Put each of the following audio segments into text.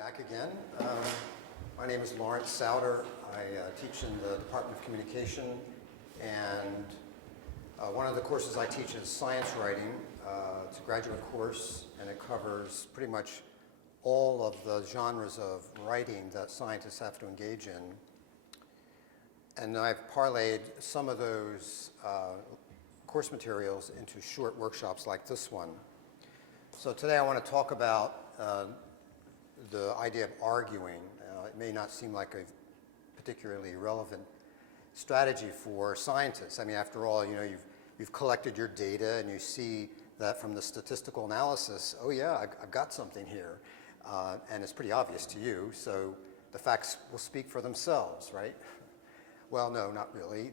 Back again. My name is Lawrence Souder. I teach in the Department of Communication, and one of the courses I teach is science writing. It's a graduate course, and it covers pretty much all of the genres of writing that scientists have to engage in. And I've parlayed some of those course materials into short workshops like this one. So today I want to talk about the idea of arguing. It may not seem like a particularly relevant strategy for scientists. I mean, after all, you've collected your data and you see that from the statistical analysis, oh yeah, I've got something here. And it's pretty obvious to you, so the facts will speak for themselves, right? Well, no, not really.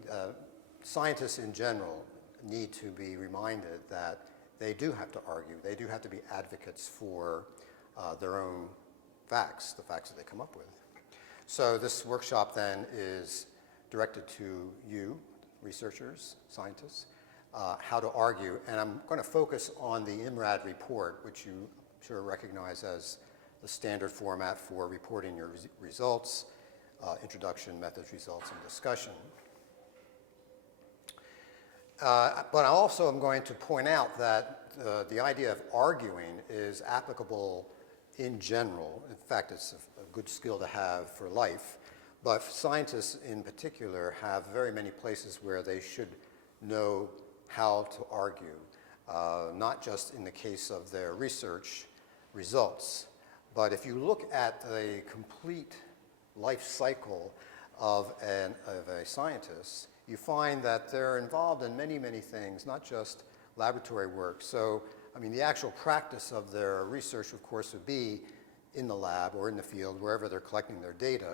Scientists in general need to be reminded that they do have to argue. They do have to be advocates for their own facts, the facts that they come up with. So this workshop then is directed to you, researchers, scientists, how to argue. And I'm going to focus on the IMRAD report, which you I'm sure recognize as the standard format for reporting your results, introduction, methods, results, and discussion. But I also am going to point out that the idea of arguing is applicable in general. In fact, it's a good skill to have for life. But scientists in particular have very many places where they should know how to argue, not just in the case of their research results. But if you look at the complete life cycle of a scientist, you find that they're involved in many, many things, not just laboratory work. So, I mean, the actual practice of their research, of course, would be in the lab or in the field, wherever they're collecting their data.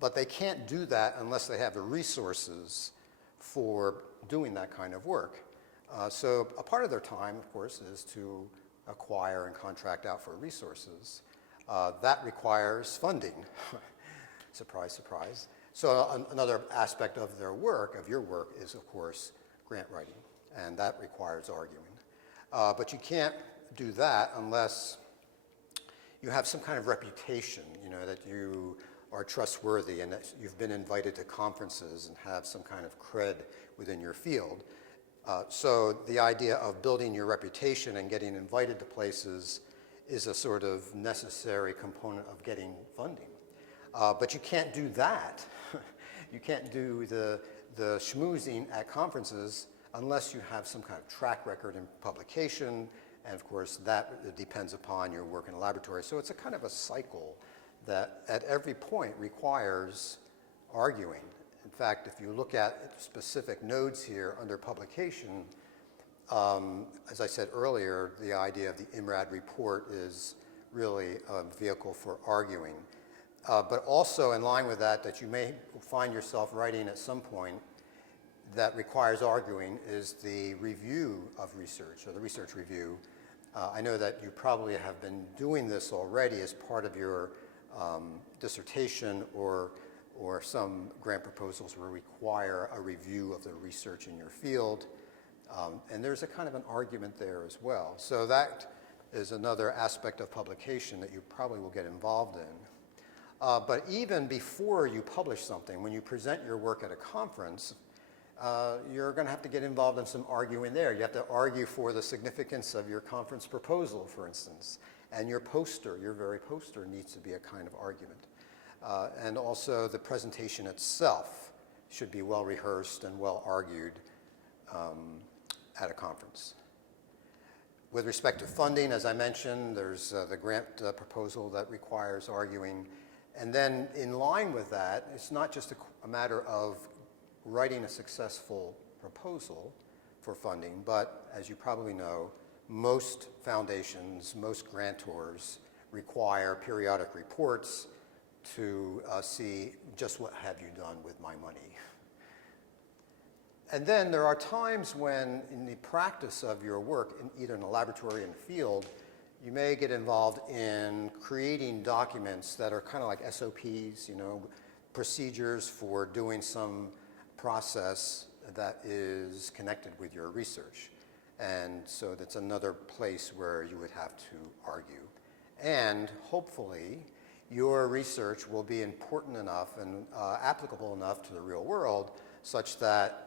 But they can't do that unless they have the resources for doing that kind of work. So a part of their time, of course, is to acquire and contract out for resources. That requires funding. Surprise, surprise. So another aspect of their work, of your work, is, of course, grant writing, and that requires arguing. But you can't do that unless you have some kind of reputation, that you are trustworthy and that you've been invited to conferences and have some kind of cred within your field. So the idea of building your reputation and getting invited to places is a sort of necessary component of getting funding. But you can't do that. You can't do the schmoozing at conferences unless you have some kind of track record in publication, and of course that depends upon your work in a laboratory. So it's a kind of a cycle that at every point requires arguing. In fact, if you look at specific nodes here under publication, as I said earlier, the idea of the IMRAD report is really a vehicle for arguing. But also in line with that you may find yourself writing at some point that requires arguing is the review of research, or the research review. I know that you probably have been doing this already as part of your dissertation, or some grant proposals will require a review of the research in your field. And there's a kind of an argument there as well. So that is another aspect of publication that you probably will get involved in. But even before you publish something, when you present your work at a conference, you're going to have to get involved in some arguing there. You have to argue for the significance of your conference proposal, for instance. And your poster, your very poster, needs to be a kind of argument. And also the presentation itself should be well rehearsed and well argued at a conference. With respect to funding, as I mentioned, there's the grant proposal that requires arguing. And then in line with that, it's not just a matter of writing a successful proposal for funding, but as you probably know, most foundations, most grantors require periodic reports to see just what have you done with my money. And then there are times when in the practice of your work, either in a laboratory or in the field, you may get involved in creating documents that are kind of like SOPs, procedures for doing some process that is connected with your research. And so that's another place where you would have to argue. And hopefully, your research will be important enough and applicable enough to the real world such that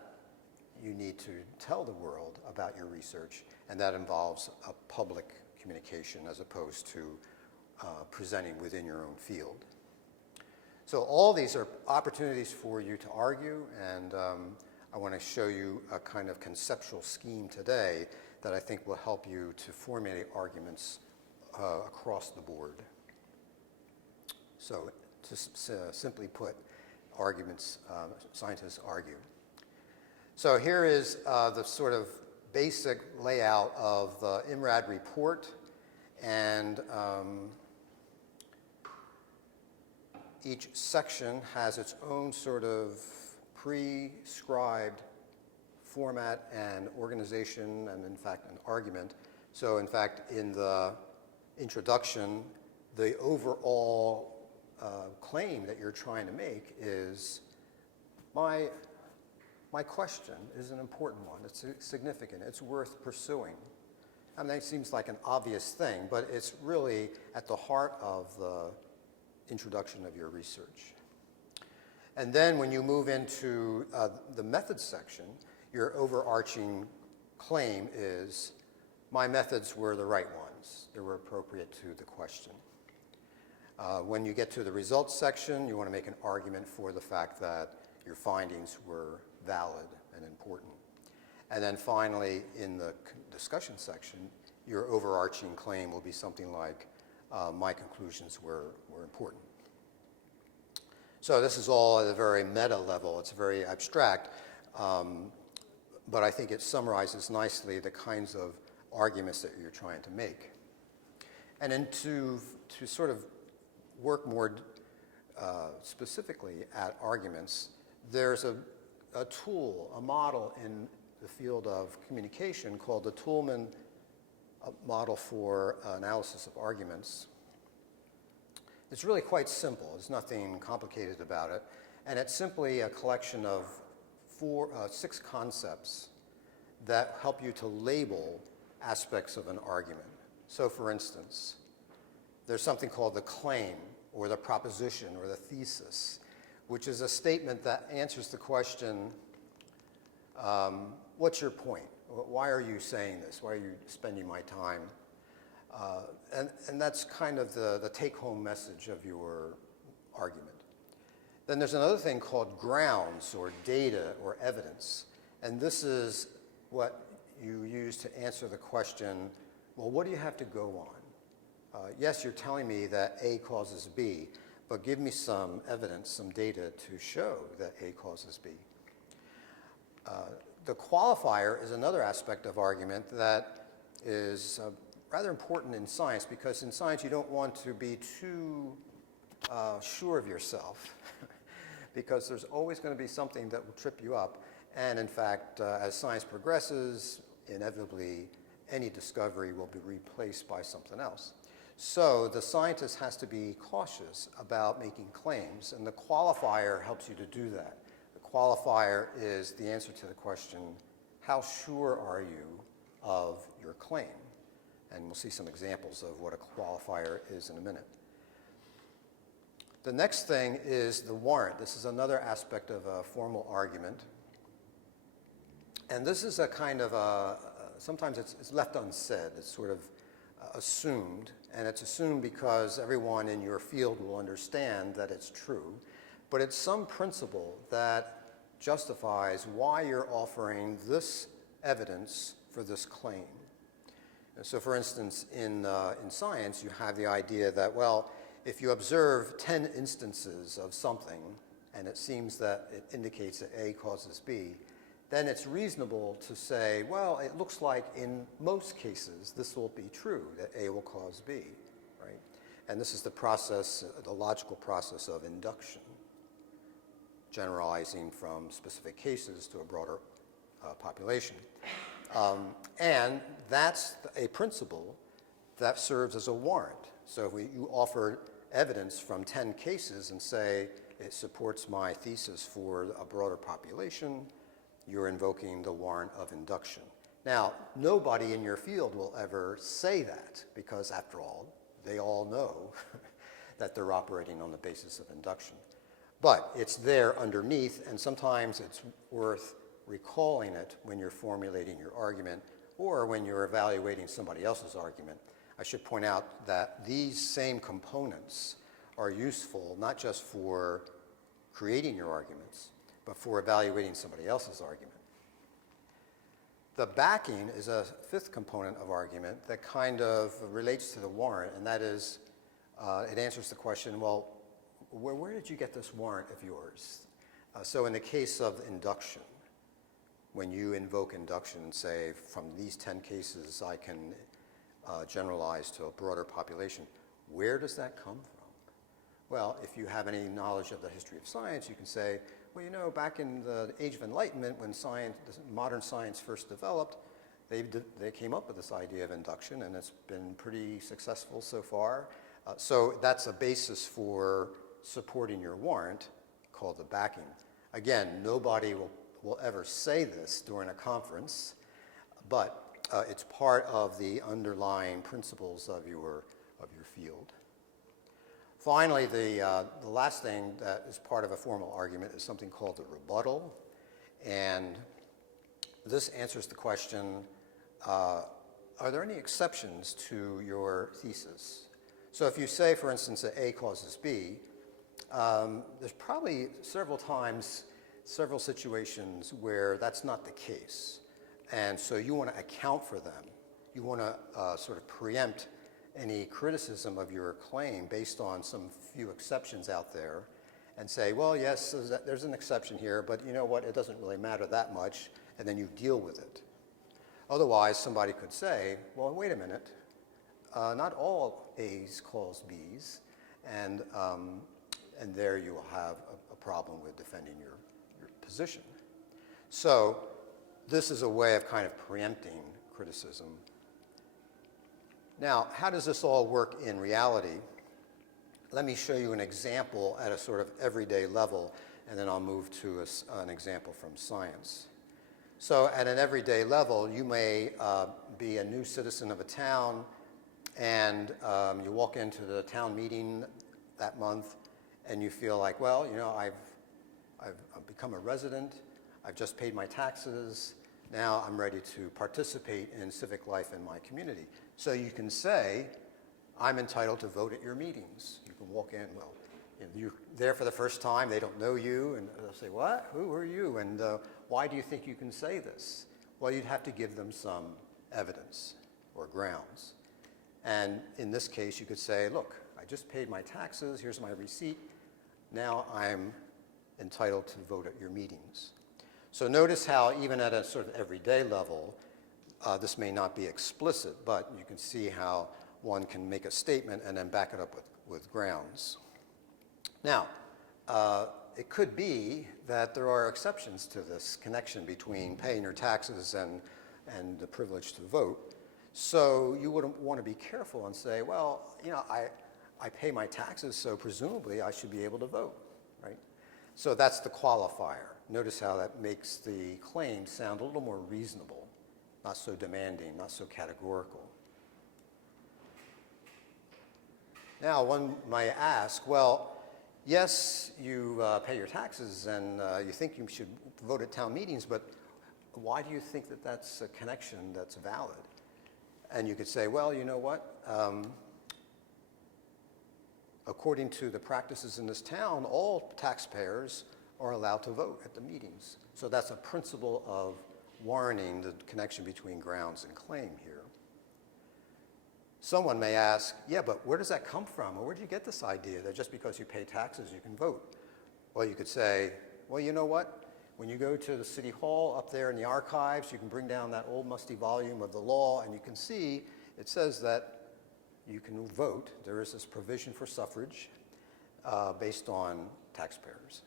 you need to tell the world about your research, and that involves a public communication as opposed to presenting within your own field. So all these are opportunities for you to argue, and I want to show you a kind of conceptual scheme today that I think will help you to formulate arguments across the board. So to simply put, arguments, scientists argue. So here is the sort of basic layout of the IMRAD report, and each section has its own sort of prescribed format and organization and, in fact, an argument. So, in fact, in the introduction, the overall claim that you're trying to make is, my question is an important one. It's significant. It's worth pursuing. I mean, it seems like an obvious thing, but it's really at the heart of the introduction of your research. And then when you move into the methods section, your overarching claim is, my methods were the right ones. They were appropriate to the question. When you get to the results section, you want to make an argument for the fact that your findings were valid and important. And then finally, in the discussion section, your overarching claim will be something like, my conclusions were important. So this is all at a very meta level. It's very abstract, but I think it summarizes nicely the kinds of arguments that you're trying to make. And then to sort of work more specifically at arguments, there's a tool, a model in the field of communication called the Toulmin model for analysis of arguments. It's really quite simple. There's nothing complicated about it. And it's simply a collection of 6 concepts that help you to label aspects of an argument. So for instance, there's something called the claim, or the proposition, or the thesis, which is a statement that answers the question, what's your point? Why are you saying this? Why are you spending my time? And that's kind of the take-home message of your argument. Then there's another thing called grounds, or data, or evidence. And this is what you use to answer the question, well, what do you have to go on? Yes, you're telling me that A causes B, but give me some evidence, some data to show that A causes B. The qualifier is another aspect of argument that is rather important in science, because in science you don't want to be too sure of yourself because there's always going to be something that will trip you up. And in fact, as science progresses, inevitably any discovery will be replaced by something else. So the scientist has to be cautious about making claims, and the qualifier helps you to do that. The qualifier is the answer to the question, how sure are you of your claim? And we'll see some examples of what a qualifier is in a minute. The next thing is the warrant. This is another aspect of a formal argument. And this is a kind of sometimes it's left unsaid. It's sort of assumed, and it's assumed because everyone in your field will understand that it's true. But it's some principle that justifies why you're offering this evidence for this claim. And so, for instance, in science, you have the idea that, well, if you observe 10 instances of something, and it seems that it indicates that A causes B, then it's reasonable to say, well, it looks like in most cases this will be true, that A will cause B, right? And this is the process, the logical process of induction, generalizing from specific cases to a broader population. And that's a principle that serves as a warrant. So if you offer evidence from 10 cases and say it supports my thesis for a broader population, you're invoking the warrant of induction. Now, nobody in your field will ever say that, because after all, they all know that they're operating on the basis of induction. But it's there underneath, and sometimes it's worth recalling it when you're formulating your argument or when you're evaluating somebody else's argument. I should point out that these same components are useful not just for creating your arguments, but for evaluating somebody else's argument. The backing is a fifth component of argument that kind of relates to the warrant, and that is, it answers the question, well, where did you get this warrant of yours? So in the case of induction, when you invoke induction and say, from these 10 cases, I can generalize to a broader population, where does that come from? Well, if you have any knowledge of the history of science, you can say, well, you know, back in the Age of Enlightenment, when modern science first developed, they came up with this idea of induction, and it's been pretty successful so far. So that's a basis for supporting your warrant, called the backing. Again, nobody will ever say this during a conference, but it's part of the underlying principles of your field. Finally, the last thing that is part of a formal argument is something called the rebuttal, and this answers the question, are there any exceptions to your thesis? So if you say, for instance, that A causes B, there's probably several situations where that's not the case, and so you want to account for them. You want to sort of preempt any criticism of your claim based on some few exceptions out there and say, well, yes, there's an exception here, but you know what, it doesn't really matter that much, and then you deal with it. Otherwise, somebody could say, well, wait a minute, not all A's cause B's, and there you will have a problem with defending your position. So this is a way of kind of preempting criticism. Now, how does this all work in reality? Let me show you an example at a sort of everyday level, and then I'll move to an example from science. So at an everyday level, you may be a new citizen of a town, and you walk into the town meeting that month, and you feel like, well, you know, I've become a resident, I've just paid my taxes, now I'm ready to participate in civic life in my community. So you can say, I'm entitled to vote at your meetings. You can walk in, well, you're there for the first time, they don't know you, and they'll say, what? Who are you? And why do you think you can say this? Well, you'd have to give them some evidence or grounds. And in this case, you could say, look, I just paid my taxes, here's my receipt, now I'm entitled to vote at your meetings. So notice how even at a sort of everyday level, this may not be explicit, but you can see how one can make a statement and then back it up with grounds. Now, it could be that there are exceptions to this connection between paying your taxes and the privilege to vote. So you would want to be careful and say, well, you know, I pay my taxes, so presumably I should be able to vote, right? So that's the qualifier. Notice how that makes the claim sound a little more reasonable, not so demanding, not so categorical. Now, one might ask, well, yes, you pay your taxes and you think you should vote at town meetings, but why do you think that that's a connection that's valid? And you could say, well, you know what? According to the practices in this town, all taxpayers are allowed to vote at the meetings. So that's a principle of warranting the connection between grounds and claim here. Someone may ask, yeah, but where does that come from? Or where did you get this idea that just because you pay taxes, you can vote? Well, you could say, well, you know what? When you go to the city hall up there in the archives, you can bring down that old musty volume of the law, and you can see it says that you can vote. There is this provision for suffrage based on taxpayers.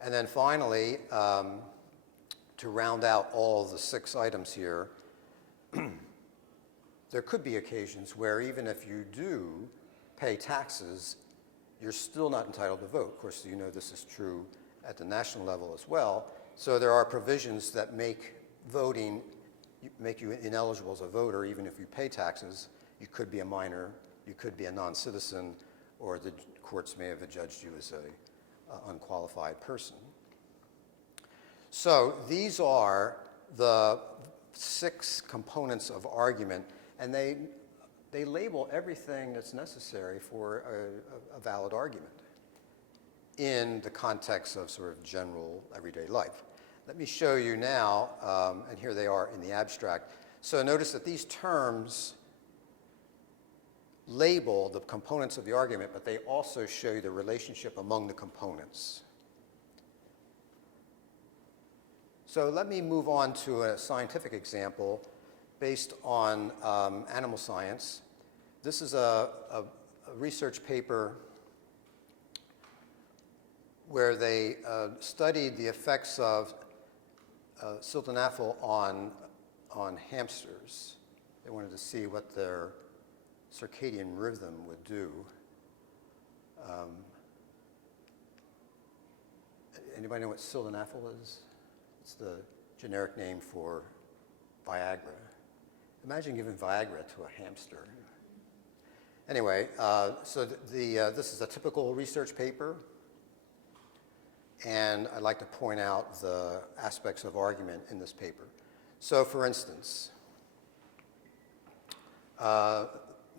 And then finally, to round out all the 6 items here, there could be occasions where even if you do pay taxes, you're still not entitled to vote. Of course, you know this is true at the national level as well. So there are provisions that make voting, make you ineligible as a voter even if you pay taxes. You could be a minor, you could be a non-citizen, or the courts may have adjudged you as an unqualified person. So these are the 6 components of argument, and they label everything that's necessary for a valid argument in the context of sort of general everyday life. Let me show you now, and here they are in the abstract. So notice that these terms label the components of the argument, but they also show you the relationship among the components. So let me move on to a scientific example based on animal science. This is a research paper where they studied the effects of sildenafil on hamsters. They wanted to see what their circadian rhythm would do. Anybody know what sildenafil is? It's the generic name for Viagra. Imagine giving Viagra to a hamster. Anyway, so this is a typical research paper, and I'd like to point out the aspects of argument in this paper. So for instance,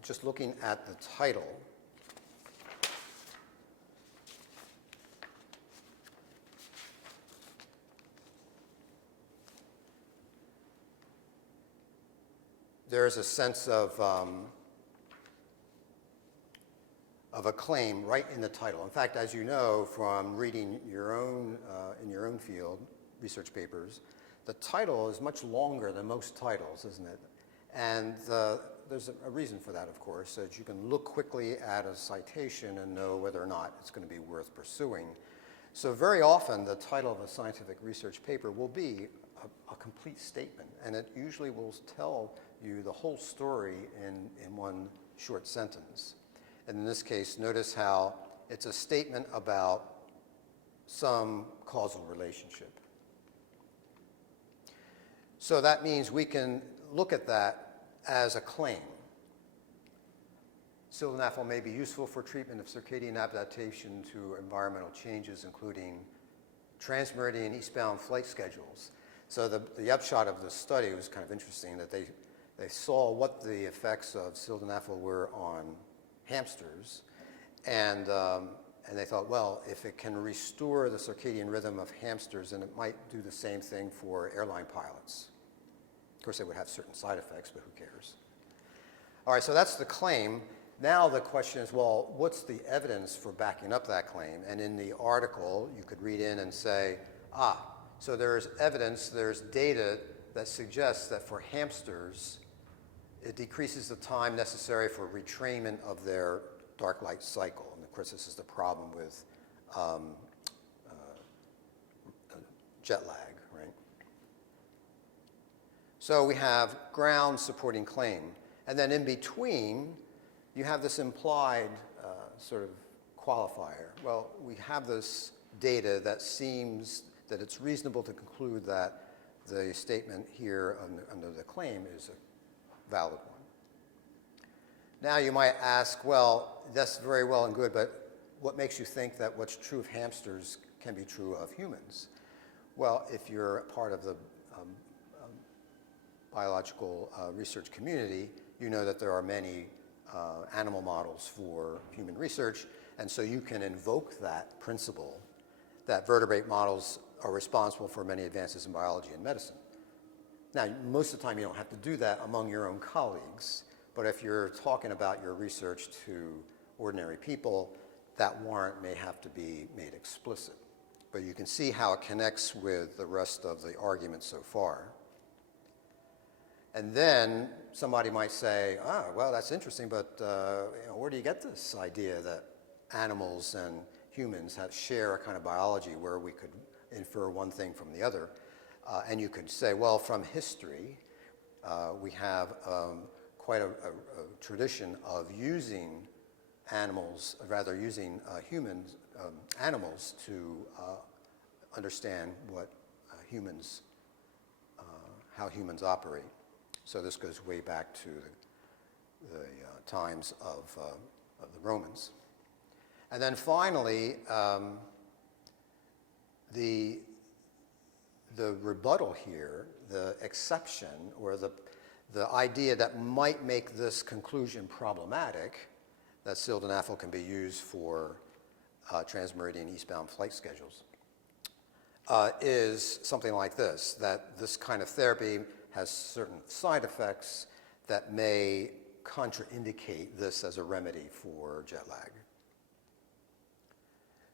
just looking at the title, there's a sense of a claim right in the title. In fact, as you know from reading your own, in your own field, research papers, the title is much longer than most titles, isn't it? And there's a reason for that, of course, so that you can look quickly at a citation and know whether or not it's going to be worth pursuing. So very often, the title of a scientific research paper will be a complete statement, and it usually will tell you the whole story in one short sentence. And in this case, notice how it's a statement about some causal relationship. So that means we can look at that as a claim. Sildenafil may be useful for treatment of circadian adaptation to environmental changes, including transmeridian eastbound flight schedules. So the upshot of the study was kind of interesting, that they saw what the effects of sildenafil were on hamsters, and they thought, well, if it can restore the circadian rhythm of hamsters, then it might do the same thing for airline pilots. Of course, they would have certain side effects, but who cares? All right, so that's the claim. Now the question is, well, what's the evidence for backing up that claim? And in the article, you could read in and say, so there's evidence, there's data that suggests that for hamsters, it decreases the time necessary for retrainment of their dark light cycle. And of course, this is the problem with jet lag, right? So we have ground supporting claim. And then in between, you have this implied sort of qualifier. Well, we have this data that seems that it's reasonable to conclude that the statement here under the claim is a valid one. Now you might ask, well, that's very well and good, but what makes you think that what's true of hamsters can be true of humans? Well, if you're part of the biological research community, you know that there are many animal models for human research, and so you can invoke that principle that vertebrate models are responsible for many advances in biology and medicine. Now, most of the time you don't have to do that among your own colleagues, but if you're talking about your research to ordinary people, that warrant may have to be made explicit. But you can see how it connects with the rest of the argument so far. And then somebody might say, well, that's interesting, but where do you get this idea that animals and humans share a kind of biology where we could infer one thing from the other? And you could say, well, from history, we have quite a tradition of using animals, rather using animals to understand what how humans operate. So this goes way back to the times of the Romans. And then finally, the rebuttal here, the exception, or the idea that might make this conclusion problematic, that sildenafil can be used for transmeridian eastbound flight schedules, is something like this, that this kind of therapy has certain side effects that may contraindicate this as a remedy for jet lag.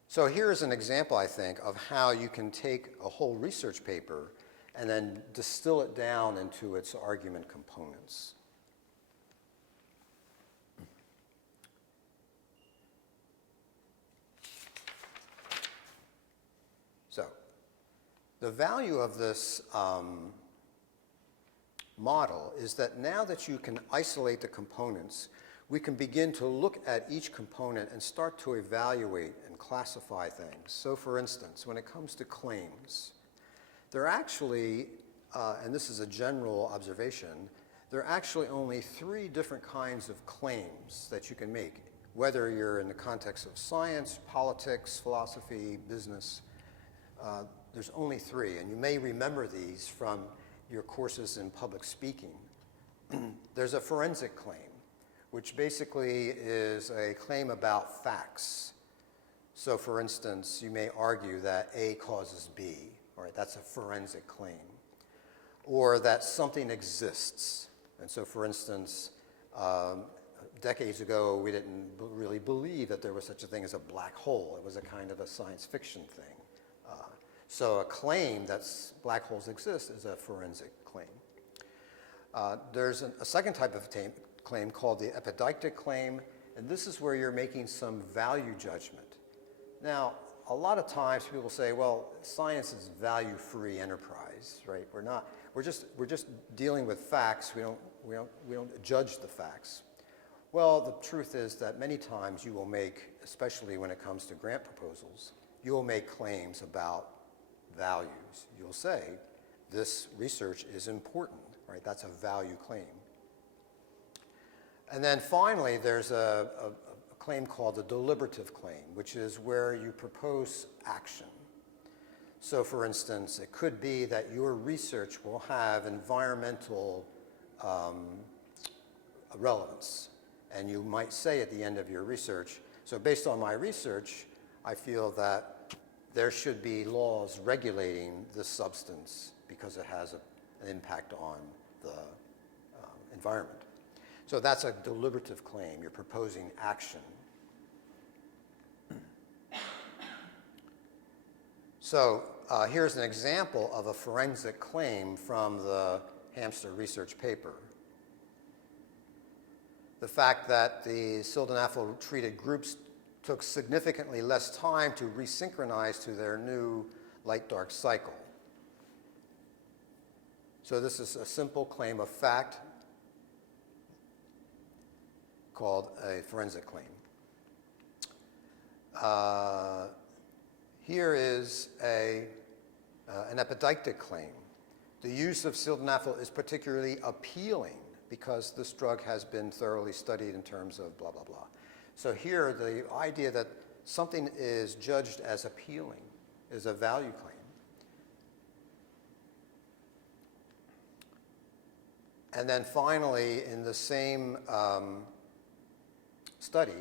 So here's an example, I think, of how you can take a whole research paper and then distill it down into its argument components. So the value of this model is that now that you can isolate the components, we can begin to look at each component and start to evaluate and classify things. So for instance, when it comes to claims, there are actually, and this is a general observation, there are actually only 3 different kinds of claims that you can make, whether you're in the context of science, politics, philosophy, business. There's only 3, and you may remember these from your courses in public speaking. There's a forensic claim, which basically is a claim about facts. So for instance, you may argue that A causes B, all right, that's a forensic claim. Or that something exists. And so for instance, decades ago, we didn't really believe that there was such a thing as a black hole. It was a kind of a science fiction thing. So a claim that black holes exist is a forensic claim. There's a second type of claim called the Epideictic Claim, and this is where you're making some value judgment. Now, a lot of times people say, well, science is value-free enterprise, right? We're just dealing with facts. We don't judge the facts. Well, the truth is that many times you will make, especially when it comes to grant proposals, you will make claims about values. You'll say, this research is important, right? That's a value claim. And then finally, there's a claim called the Deliberative Claim, which is where you propose action. So for instance, it could be that your research will have environmental relevance. And you might say at the end of your research, so based on my research, I feel that there should be laws regulating this substance because it has an impact on the environment. So that's a deliberative claim. You're proposing action. So here's an example of a forensic claim from the hamster research paper. The fact that the sildenafil-treated groups took significantly less time to resynchronize to their new light-dark cycle. So this is a simple claim of fact called a forensic claim. Here is an epideictic claim. The use of sildenafil is particularly appealing because this drug has been thoroughly studied in terms of blah, blah, blah. So here, the idea that something is judged as appealing is a value claim. And then finally, in the same study,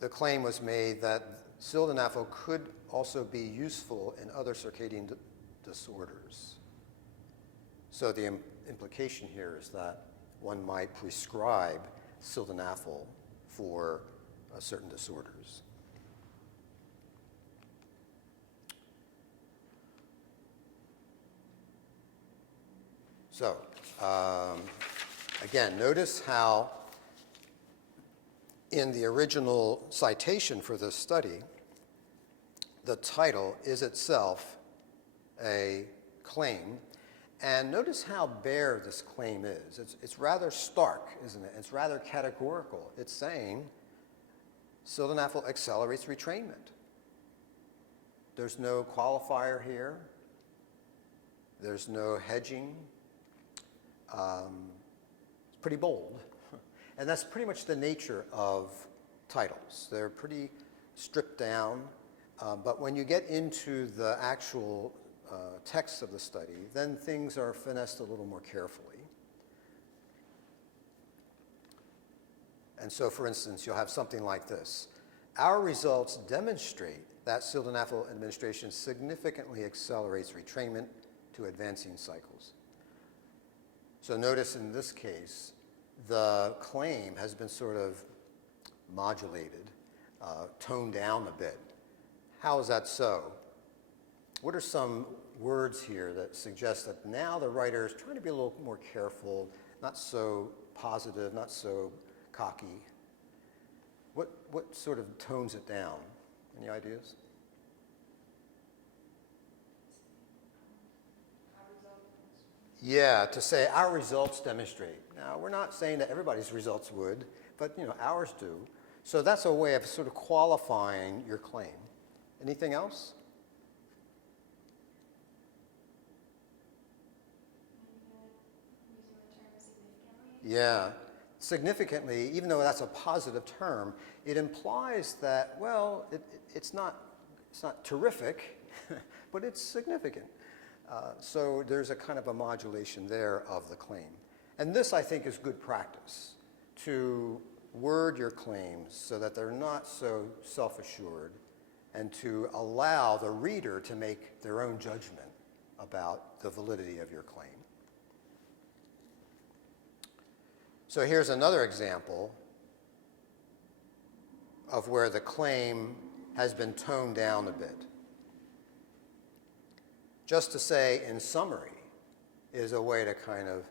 the claim was made that sildenafil could also be useful in other circadian disorders. So the implication here is that one might prescribe sildenafil for certain disorders. So, again, notice how in the original citation for this study, the title is itself a claim. And notice how bare this claim is. It's rather stark, isn't it? It's rather categorical. It's saying sildenafil accelerates retrainment. There's no qualifier here. There's no hedging. It's pretty bold. And that's pretty much the nature of titles. They're pretty stripped down, but when you get into the actual text of the study, then things are finessed a little more carefully. And so, for instance, you'll have something like this. Our results demonstrate that sildenafil administration significantly accelerates retrainment to advancing cycles. So notice in this case, the claim has been sort of modulated, toned down a bit. How is that so? What are some words here that suggest that now the writer is trying to be a little more careful, not so positive, not so cocky? What sort of tones it down? Any ideas? Yeah, to say our results demonstrate. Now, we're not saying that everybody's results would, but ours do. So that's a way of sort of qualifying your claim. Anything else? Yeah. Significantly, even though that's a positive term, it implies that, well, it's not terrific, but it's significant. So there's a kind of a modulation there of the claim. And this, I think, is good practice, to word your claims so that they're not so self-assured, and to allow the reader to make their own judgment about the validity of your claim. So here's another example of where the claim has been toned down a bit. Just to say, in summary, is a way to kind of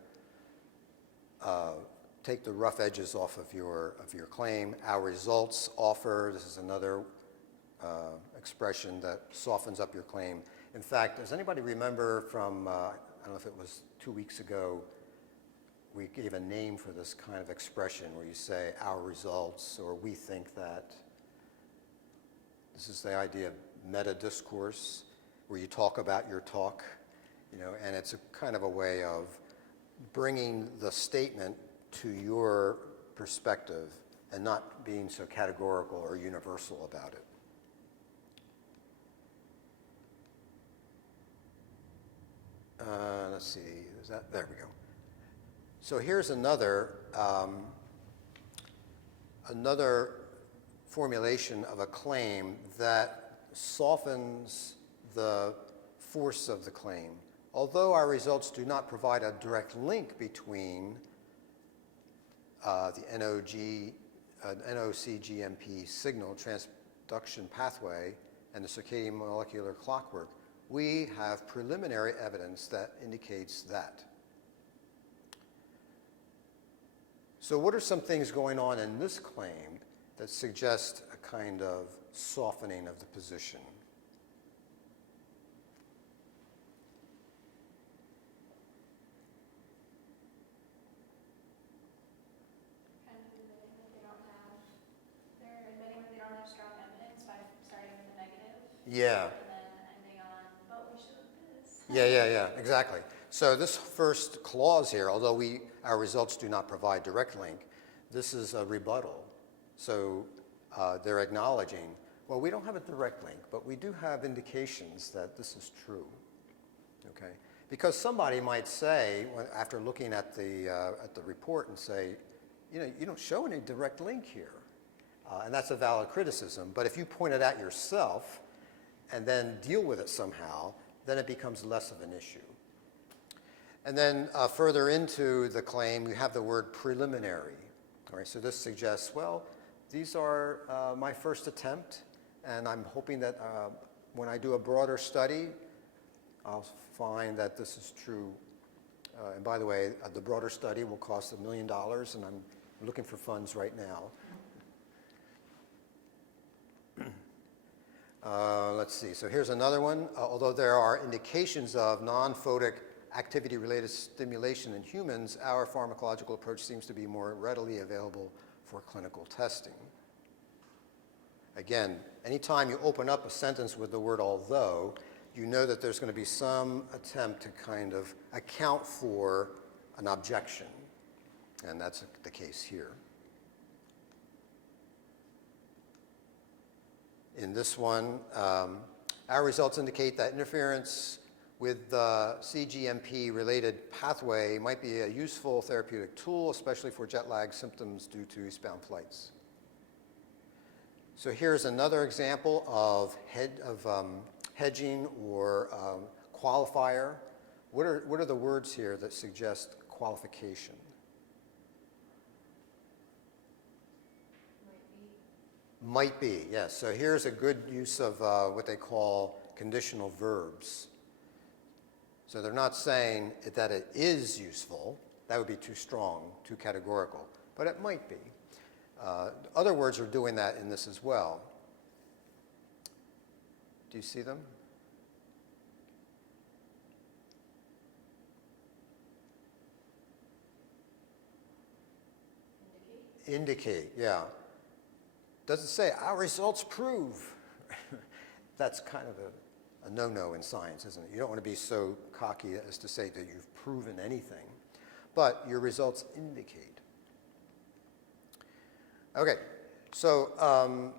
take the rough edges off of your claim. Our results offer, this is another expression that softens up your claim. In fact, does anybody remember from, I don't know if it was 2 weeks ago, we gave a name for this kind of expression where you say our results, or we think that. This is the idea of meta-discourse, where you talk about your talk, and it's a kind of a way of bringing the statement to your perspective and not being so categorical or universal about it. Let's see, there we go. So here's another formulation of a claim that softens the force of the claim. Although our results do not provide a direct link between the NOC-GMP signal transduction pathway and the circadian molecular clockwork, we have preliminary evidence that indicates that. So what are some things going on in this claim that suggest a kind of softening of the position? Kind of admitting that they're admitting that they don't have strong evidence by starting with the negative. Yeah. And then ending on, but we showed this. Yeah, exactly. So this first clause here, although our results do not provide direct link, this is a rebuttal. So they're acknowledging, well, we don't have a direct link, but we do have indications that this is true. Okay? Because somebody might say, after looking at the report, and say, you don't show any direct link here, and that's a valid criticism. But if you point it out yourself and then deal with it somehow, then it becomes less of an issue. And then further into the claim, you have the word preliminary. All right, so this suggests, well, these are my first attempt, and I'm hoping that when I do a broader study, I'll find that this is true. And by the way, the broader study will cost $1 million, and I'm looking for funds right now. Let's see, so here's another one. Although there are indications of non-photic activity-related stimulation in humans, our pharmacological approach seems to be more readily available for clinical testing. Again, anytime you open up a sentence with the word although, you know that there's going to be some attempt to kind of account for an objection, and that's the case here. in this one. Our results indicate that interference with the CGMP-related pathway might be a useful therapeutic tool, especially for jet lag symptoms due to eastbound flights. So here's another example of hedging or qualifier. What are the words here that suggest qualification? Might be, yes. So here's a good use of what they call conditional verbs. So they're not saying that it is useful. That would be too strong, too categorical. But it might be. Other words are doing that in this as well. Do you see them? Indicate, yeah. Doesn't say, our results prove. That's kind of a no-no in science, isn't it? You don't want to be so cocky as to say that you've proven anything, but your results indicate. Okay, so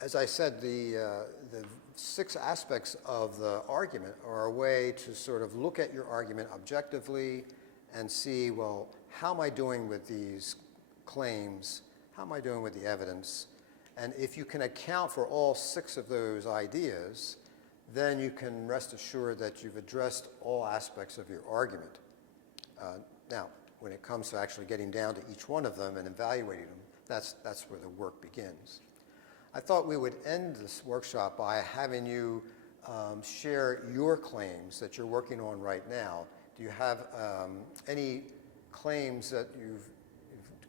as I said, the 6 aspects of the argument are a way to sort of look at your argument objectively and see, well, how am I doing with these claims? How am I doing with the evidence? And if you can account for all 6 of those ideas, then you can rest assured that you've addressed all aspects of your argument. Now, when it comes to actually getting down to each one of them and evaluating them, that's where the work begins. I thought we would end this workshop by having you share your claims that you're working on right now. Do you have any claims that you've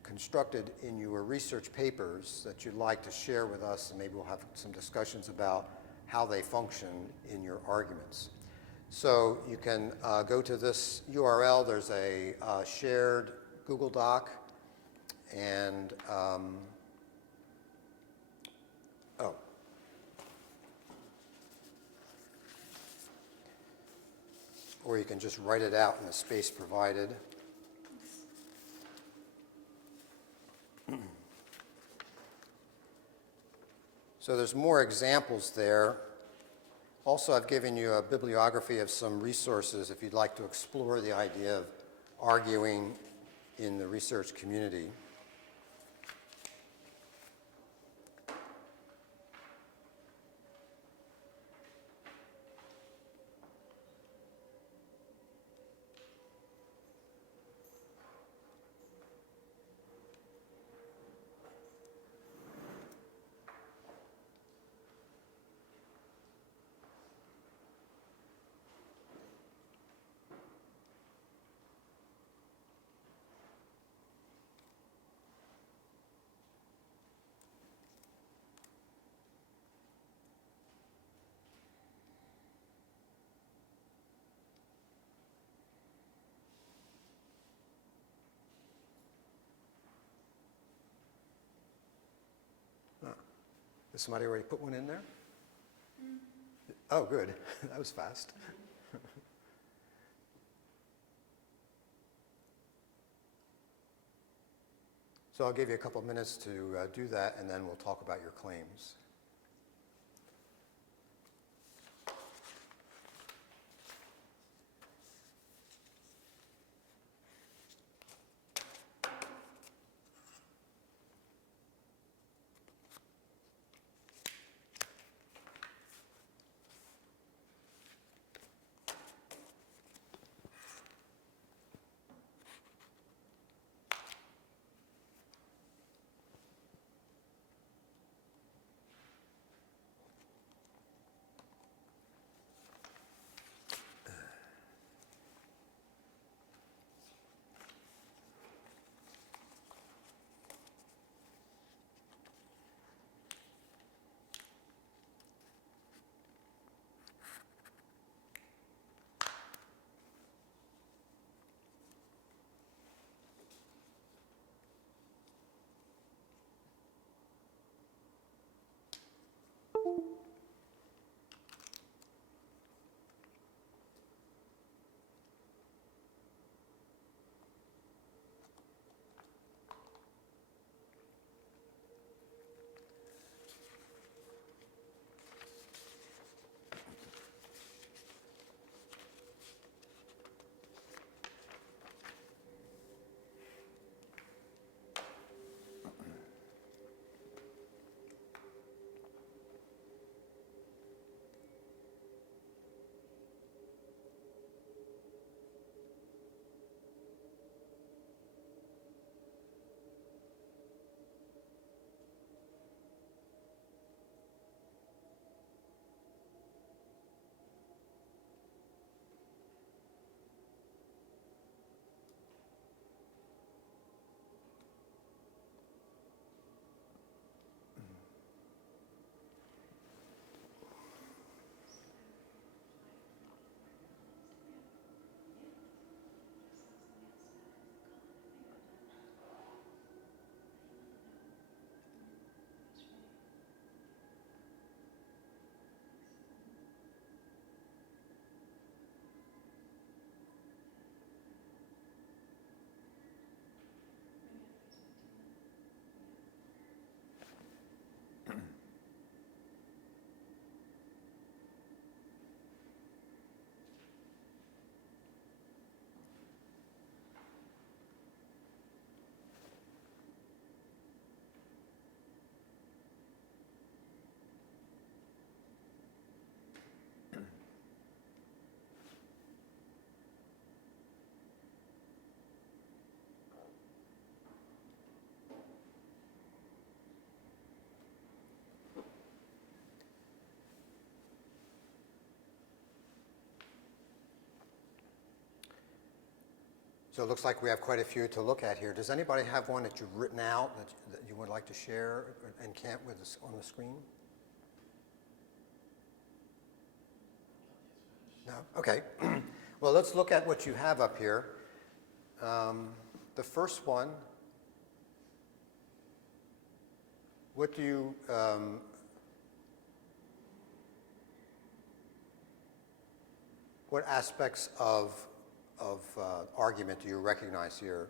constructed in your research papers that you'd like to share with us, and maybe we'll have some discussions about how they function in your arguments. So you can go to this URL. There's a shared Google Doc, and or you can just write it out in the space provided. So there's more examples there. Also, I've given you a bibliography of some resources if you'd like to explore the idea of arguing in the research community. Did somebody already put one in there? Oh, good. That was fast. So I'll give you a couple of minutes to do that, and then we'll talk about your claims. So it looks like we have quite a few to look at here. Does anybody have one that you've written out that you would like to share and can't with us on the screen? No? Okay. Well, let's look at what you have up here. The first one, what do you, what aspects of argument do you recognize here?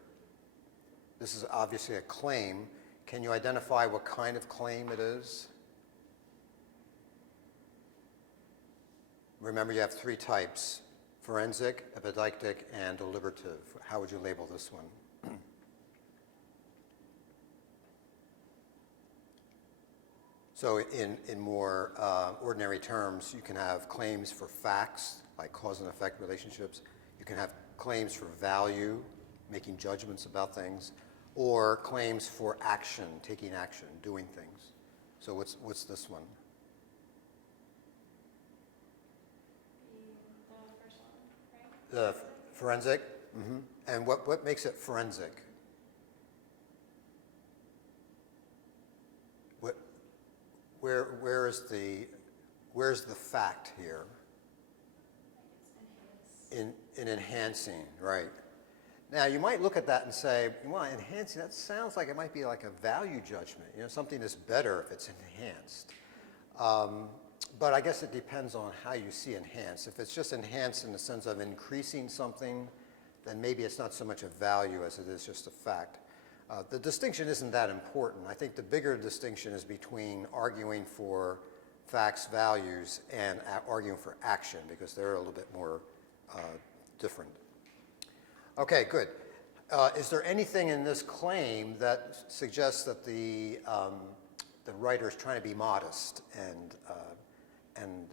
This is obviously a claim. Can you identify what kind of claim it is? Remember, you have three types: forensic, epideictic, and deliberative. How would you label this one? So in more ordinary terms, you can have claims for facts, like cause and effect relationships. You can have claims for value, making judgments about things, or claims for action, taking action, doing things. So what's this one? The first one, right? The forensic? Mm-hmm. And what makes it forensic? Where's the fact here? In enhancing, right. Now, you might look at that and say, well, enhancing, that sounds like it might be like a value judgment. You know, something is better if it's enhanced. But I guess it depends on how you see enhanced. If it's just enhanced in the sense of increasing something, then maybe it's not so much a value as it is just a fact. The distinction isn't that important. I think the bigger distinction is between arguing for facts, values, and arguing for action, because they're a little bit more different. Okay, good. Is there anything in this claim that suggests that the writer is trying to be modest and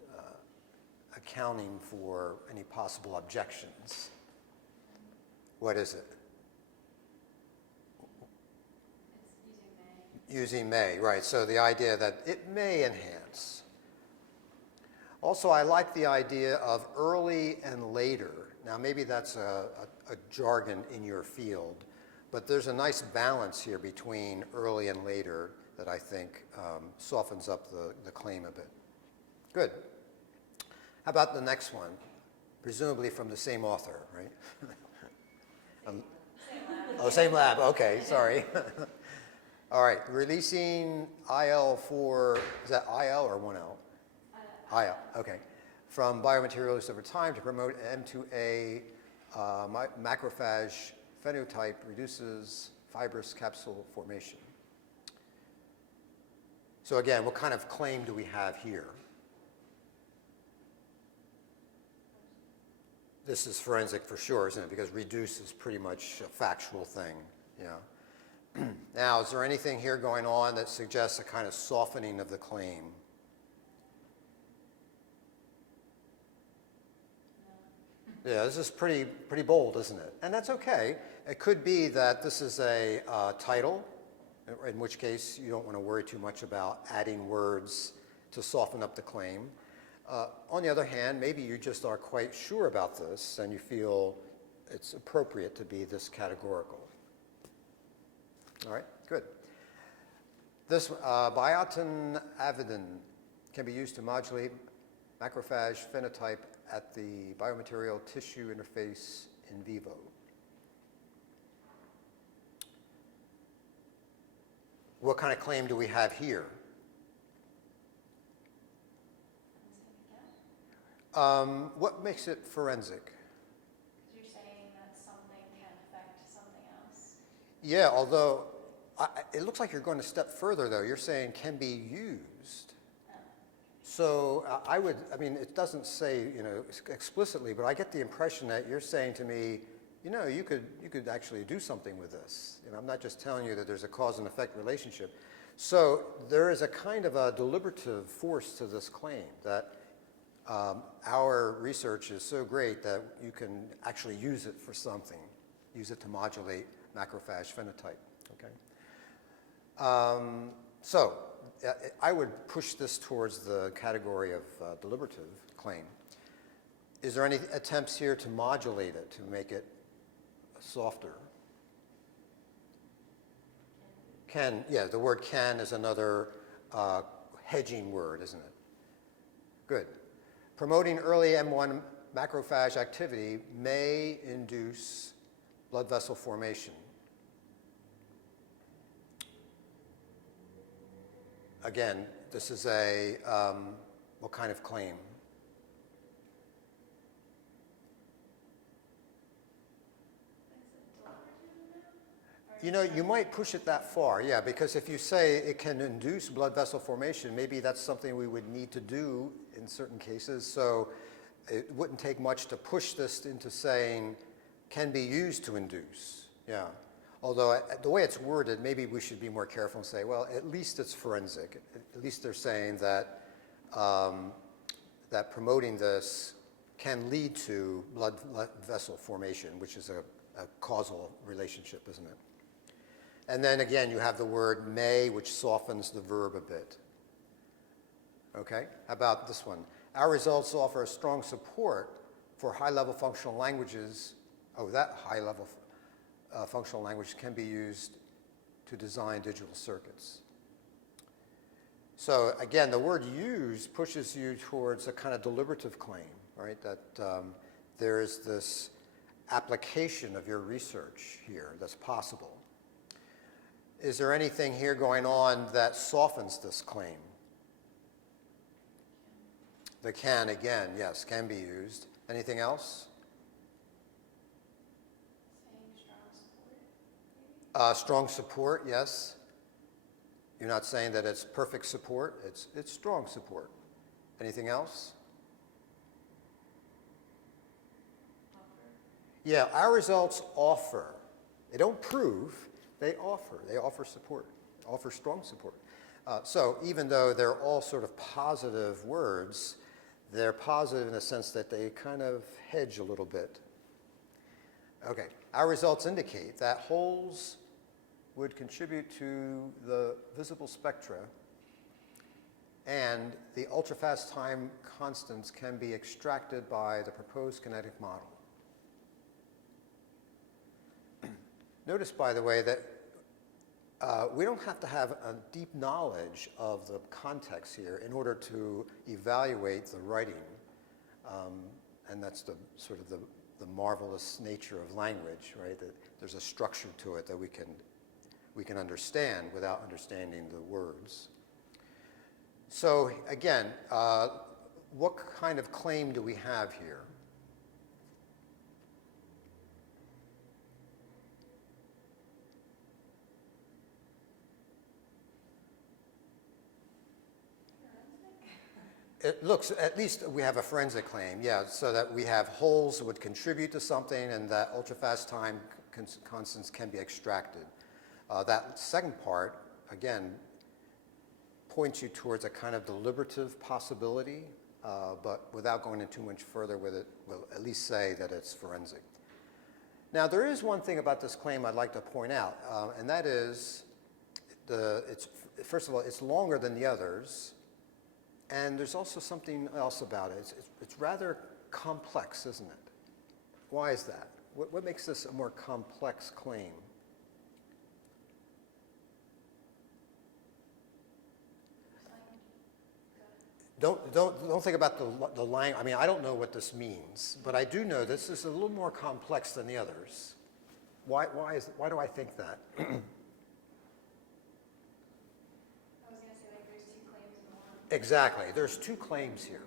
accounting for any possible objections? What is it? Using may, right. So the idea that it may enhance. Also, I like the idea of early and later. Now, maybe that's a jargon in your field, but there's a nice balance here between early and later that I think softens up the claim a bit. Good. How about the next one? Presumably from the same author, right? Same lab. Oh, same lab. Okay, sorry. All right, releasing IL for, is that IL or 1L? IL, okay. From biomaterials over time to promote M2A macrophage phenotype reduces fibrous capsule formation. So again, what kind of claim do we have here? This is forensic for sure, isn't it? Because reduce is pretty much a factual thing, you know. Now, is there anything here going on that suggests a kind of softening of the claim? Yeah, this is pretty bold, isn't it? And that's okay. It could be that this is a title, in which case you don't want to worry too much about adding words to soften up the claim. On the other hand, maybe you just are quite sure about this and you feel it's appropriate to be this categorical. All right, good. This biotin avidin can be used to modulate macrophage phenotype at the biomaterial tissue interface in vivo. What kind of claim do we have here? What makes it forensic? You're saying that something can affect something else. Yeah, although it looks like you're going a step further, though. You're saying can be used. So I mean, it doesn't say, you know, explicitly, but I get the impression that you're saying to me, you know, you could actually do something with this. You know, I'm not just telling you that there's a cause and effect relationship. So there is a kind of a deliberative force to this claim that our research is so great that you can actually use it for something, use it to modulate macrophage phenotype, okay? So I would push this towards the category of deliberative claim. Is there any attempts here to modulate it, to make it softer. Can, yeah, the word can is another hedging word, isn't it? Good. Promoting early M1 macrophage activity may induce blood vessel formation. Again, this is a, what kind of claim? You know, you might push it that far, yeah, because if you say it can induce blood vessel formation, maybe that's something we would need to do in certain cases. So it wouldn't take much to push this into saying can be used to induce, yeah. Although the way it's worded, maybe we should be more careful and say, well, at least it's forensic. At least they're saying that, that promoting this can lead to blood vessel formation, which is a causal relationship, isn't it? And then again, you have the word may, which softens the verb a bit. Okay, how about this one? Our results offer a strong support for high-level functional languages. Oh, that high-level functional language can be used to design digital circuits. So again, the word use pushes you towards a kind of deliberative claim, right? That there is this application of your research here that's possible. Is there anything here going on that softens this claim? The can, again, yes, can be used. Anything else? Saying strong support, maybe? Strong support, yes. You're not saying that it's perfect support, it's strong support. Anything else? Offer. Yeah, our results offer. They don't prove, they offer. They offer support, offer strong support. So even though they're all sort of positive words, they're positive in the sense that they kind of hedge a little bit. Okay, our results indicate that holes would contribute to the visible spectra, and the ultrafast time constants can be extracted by the proposed kinetic model. Notice, by the way, that we don't have to have a deep knowledge of the context here in order to evaluate the writing, and that's the sort of the marvelous nature of language, right? That there's a structure to it that we can understand without understanding the words. So again, what kind of claim do we have here? It looks, at least we have a forensic claim, yeah, so that we have holes would contribute to something and that ultrafast time constants can be extracted. That second part, again, points you towards a kind of deliberative possibility, but without going into too much further with it, we'll at least say that it's forensic. Now, there is one thing about this claim I'd like to point out, and that is, first of all, it's longer than the others. And there's also something else about it. It's rather complex, isn't it? Why is that? What makes this a more complex claim? Don't think about the language. I mean, I don't know what this means, but I do know this is a little more complex than the others. Why do I think that? Exactly. There's two claims here.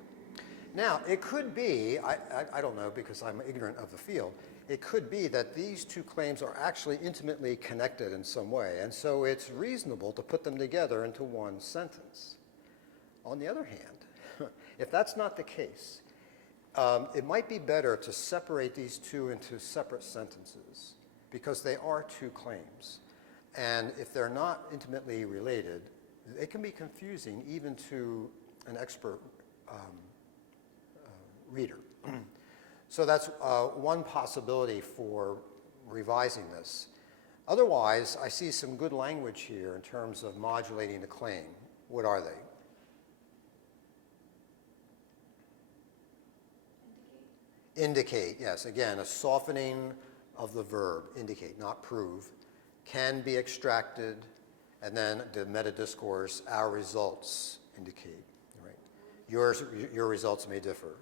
Now, it could be, I don't know because I'm ignorant of the field, it could be that these two claims are actually intimately connected in some way, and so it's reasonable to put them together into one sentence. On the other hand, if that's not the case, it might be better to separate these two into separate sentences because they are two claims. And if they're not intimately related, it can be confusing even to an expert reader. So that's one possibility for revising this. Otherwise, I see some good language here in terms of modulating the claim. What are they? Indicate, yes. Again, a softening of the verb, indicate, not prove, can be extracted, and then the meta-discourse, our results indicate, right? Your results may differ.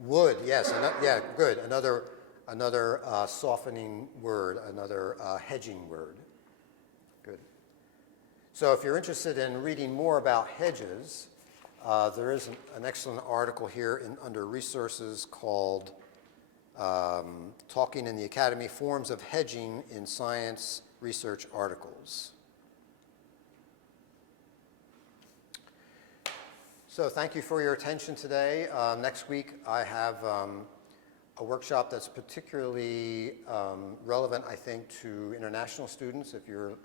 Would, yes, yeah, good. Another softening word, another hedging word. Good. So if you're interested in reading more about hedges, there is an excellent article here under resources called Talking in the Academy, Forms of Hedging in Science Research Articles. So thank you for your attention today. Next week I have a workshop that's particularly relevant, I think, to international students. If your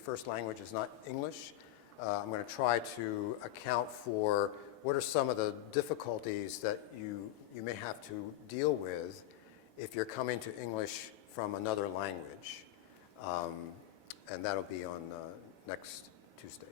first language is not English, I'm going to try to account for what are some of the difficulties that you may have to deal with if you're coming to English from another language. And that'll be on next Tuesday.